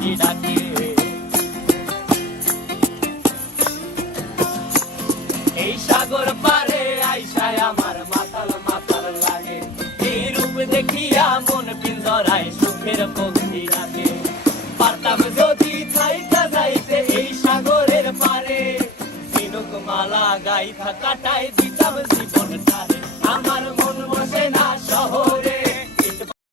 পাখি ডাকে। এই সাগর পারে আইসায় আমার মাতাল মাতাল লাগে, এই রূপ দেখিয়া মন পিঞ্জরায় সুখের পক্ষী ডাকে। পারতাম যদি থাইকা যাইতে এই সাগরের পারে, ঝিনুক মালা গাইথা কাটাই দিতাম জীবনটারে। আমার